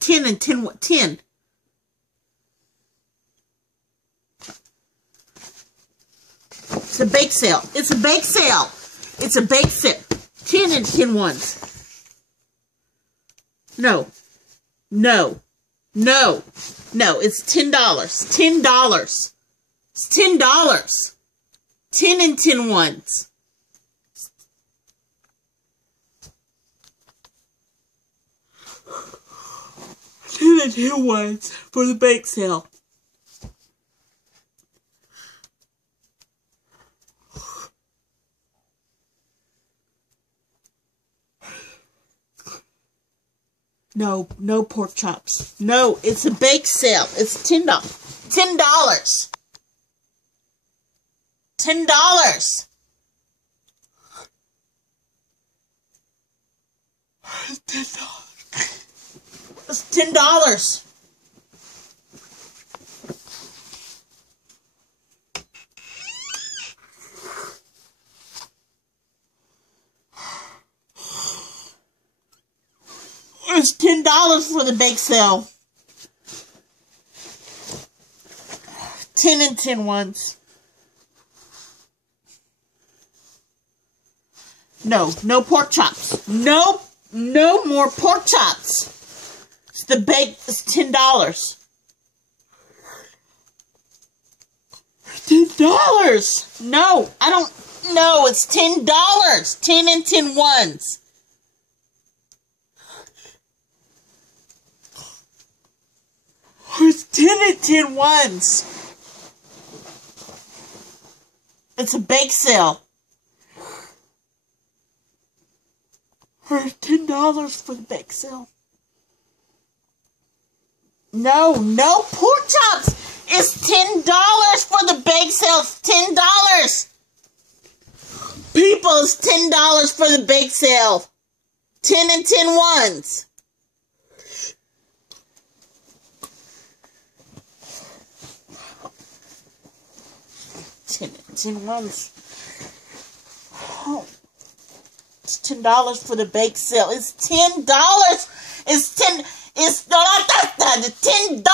10 and 10. 10. It's a bake sale. It's a bake sale. It's a bake sale. 10 and 10 ones. No. No. No. No. It's $10. $10. It's $10. 10 and 10 ones. $10 and 10 ones for the bake sale. No, no pork chops. No, it's a bake sale. It's $10. $10. $10. It's $10. It's $10 for the bake sale. 10 and 10 ones. No, no pork chops. Nope, no more pork chops. It's the bake. It's $10. $10. No, I don't. No, it's $10. 10 and 10 ones. It's 10 and 10 ones. It's a bake sale. $10 for the bake sale. No, no pork chops. It's $10 for the bake sale. It's $10. People, it's $10 for the bake sale. 10 and 10 ones. $10 ones. Oh, it's $10 for the bake sale. It's $10. It's $10. It's not $10.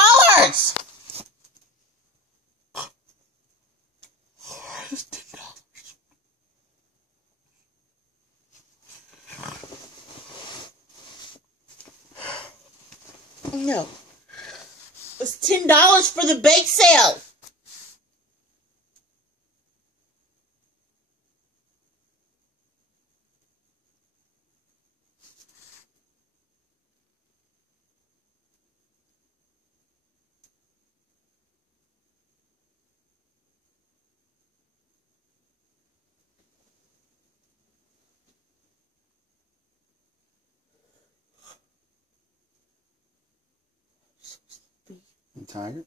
It's $10. No, it's $10 for the bake sale. You tired?